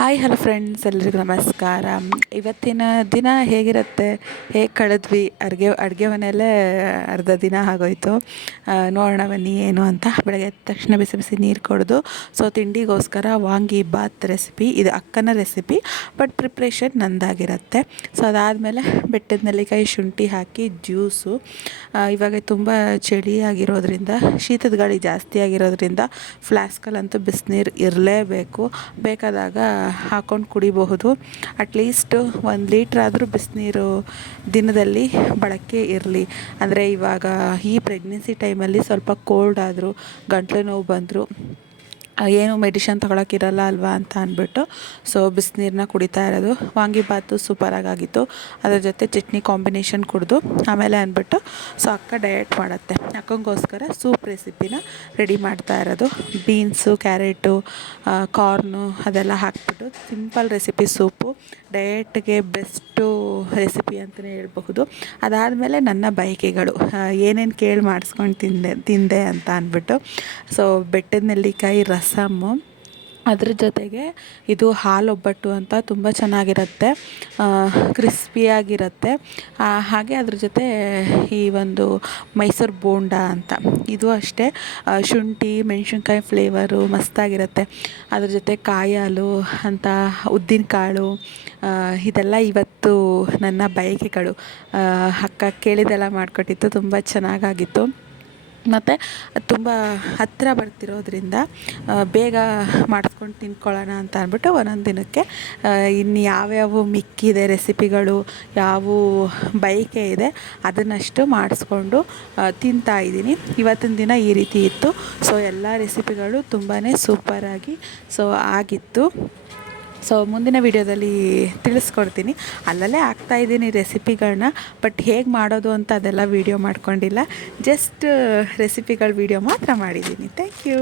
Hi hello friends, ಎಲ್ರಿಗೂ ನಮಸ್ಕಾರ. ಇವತ್ತಿನ ದಿನ ಹೇಗಿರುತ್ತೆ, ಹೇಗೆ ಕಳೆದ್ವಿ, ಅಡುಗೆ ಮನೆಯಲ್ಲೇ ಅರ್ಧ ದಿನ ಆಗೋಯ್ತು. ನೋಡೋಣ ಬನ್ನಿ ಏನು ಅಂತ. ಬೆಳಗ್ಗೆ ಎದ್ದ ತಕ್ಷಣ ಬಿಸಿ ಬಿಸಿ ನೀರು ಕುಡಿದು ತಿಂಡಿಗೋಸ್ಕರ ವಾಂಗಿ ಬಾತ್ ರೆಸಿಪಿ, ಇದು ಅಕ್ಕನ ರೆಸಿಪಿ, ಬಟ್ ಪ್ರಿಪ್ರೇಷನ್ ನಂದಾಗಿರುತ್ತೆ. ಅದಾದಮೇಲೆ ಬೆಟ್ಟದ ನೆಲ್ಲಿಕಾಯಿ ಶುಂಠಿ ಹಾಕಿ ಜ್ಯೂಸು. ಇವಾಗ ತುಂಬ ಚಳಿ ಆಗಿರೋದ್ರಿಂದ, ಶೀತದ ಗಾಳಿ ಜಾಸ್ತಿ ಆಗಿರೋದ್ರಿಂದ ಫ್ಲಾಸ್ಕಲ್ಲಂತೂ ಬಿಸಿನೀರು ಇರಲೇಬೇಕು. ಬೇಕಾದಾಗ ಹಾಕ್ಕೊಂಡು ಕುಡಿಬಹುದು. ಅಟ್ಲೀಸ್ಟ್ 1 ಲೀಟ್ರ್ ಆದರೂ ಬಿಸಿನೀರು ದಿನದಲ್ಲಿ ಬಳಕೆ ಇರಲಿ. ಅಂದರೆ ಇವಾಗ ಈ ಪ್ರೆಗ್ನೆನ್ಸಿ ಟೈಮಲ್ಲಿ ಸ್ವಲ್ಪ ಕೋಲ್ಡ್ ಆದರೂ, ಗಂಟಲು ನೋವು ಬಂದರೂ ಏನು ಮೆಡಿಷನ್ ತೊಗೊಳಕ್ಕಿರಲ್ಲ ಅಲ್ವಾ ಅಂತ ಅಂದ್ಬಿಟ್ಟು ಬಿಸಿನೀರನ್ನ ಕುಡಿತಾ ಇರೋದು. ವಾಂಗಿಬಾತು ಸೂಪರಾಗಿತ್ತು. ಅದ್ರ ಜೊತೆ ಚಟ್ನಿ ಕಾಂಬಿನೇಷನ್ ಕುಡಿದು ಆಮೇಲೆ ಅಂದ್ಬಿಟ್ಟು ಅಕ್ಕ ಡಯಟ್ ಮಾಡುತ್ತೆ, ಅಕ್ಕಂಗೋಸ್ಕರ ಸೂಪ್ ರೆಸಿಪಿನ ರೆಡಿ ಮಾಡ್ತಾ ಇರೋದು. ಬೀನ್ಸು, ಕ್ಯಾರೆಟು, ಕಾರ್ನು ಅದೆಲ್ಲ ಹಾಕ್ಬಿಟ್ಟು ಸಿಂಪಲ್ ರೆಸಿಪಿ ಸೂಪು. ಡಯಟ್ಗೆ ಬೆಸ್ಟು ರೆಸಿಪಿ ಅಂತಲೇ ಹೇಳ್ಬಹುದು. ಅದಾದಮೇಲೆ ನನ್ನ ಬಯಕೆಗಳು ಏನೇನು ಕೇಳಿ ಮಾಡಿಸ್ಕೊಂಡು ತಿಂದೆ ಅಂತ ಅಂದ್ಬಿಟ್ಟು ಬೆಟ್ಟದ ನೆಲ್ಲಿಕಾಯಿ ರಸಮ್ಮು, ಅದ್ರ ಜೊತೆಗೆ ಇದು ಹಾಲು ಒಬ್ಬಟ್ಟು ಅಂತ ತುಂಬ ಚೆನ್ನಾಗಿರುತ್ತೆ, ಕ್ರಿಸ್ಪಿಯಾಗಿರುತ್ತೆ. ಹಾಗೆ ಅದ್ರ ಜೊತೆ ಈ ಒಂದು ಮೈಸೂರು ಬೋಂಡ ಅಂತ, ಇದು ಅಷ್ಟೇ ಶುಂಠಿ ಮೆಣಸಿನ್ಕಾಯಿ ಫ್ಲೇವರು ಮಸ್ತಾಗಿರುತ್ತೆ. ಅದ್ರ ಜೊತೆ ಕಾಯಿ ಹಾಲು ಅಂತ, ಉದ್ದಿನಕಾಳು, ಇದೆಲ್ಲ ಇವತ್ತು ನನ್ನ ಬಯಕೆಗಳು. ಅಕ್ಕ ಕೇಳಿದೆಲ್ಲ ಮಾಡಿಕೊಟ್ಟಿತ್ತು, ತುಂಬ ಚೆನ್ನಾಗಾಗಿತ್ತು. ಮತ್ತು ತುಂಬ ಹತ್ತಿರ ಬರ್ತಿರೋದ್ರಿಂದ ಬೇಗ ಮಾಡಿಸ್ಕೊಂಡು ತಿನ್ಕೊಳ್ಳೋಣ ಅಂತ ಅಂದ್ಬಿಟ್ಟು ಒಂದೊಂದು ದಿನಕ್ಕೆ ಇನ್ನು ಯಾವ್ಯಾವ ಮಿಕ್ಕಿದೆ ರೆಸಿಪಿಗಳು, ಯಾವುವು ಬಯಕೆ ಇದೆ ಅದನ್ನಷ್ಟು ಮಾಡಿಸ್ಕೊಂಡು ತಿಂತಾಯಿದ್ದೀನಿ. ಇವತ್ತಿನ ದಿನ ಈ ರೀತಿ ಇತ್ತು. ಎಲ್ಲ ರೆಸಿಪಿಗಳು ತುಂಬಾ ಸೂಪರಾಗಿ ಆಗಿತ್ತು. ಮುಂದಿನ ವೀಡಿಯೋದಲ್ಲಿ ತಿಳಿಸ್ಕೊಡ್ತೀನಿ. ಅಲ್ಲಲ್ಲೇ ಹಾಕ್ತಾಯಿದ್ದೀನಿ ರೆಸಿಪಿಗಳನ್ನ, ಬಟ್ ಹೇಗೆ ಮಾಡೋದು ಅಂತ ಅದೆಲ್ಲ ವೀಡಿಯೋ ಮಾಡ್ಕೊಂಡಿಲ್ಲ. ಜಸ್ಟ್ ರೆಸಿಪಿಗಳ ವೀಡಿಯೋ ಮಾತ್ರ ಮಾಡಿದ್ದೀನಿ. Thank you.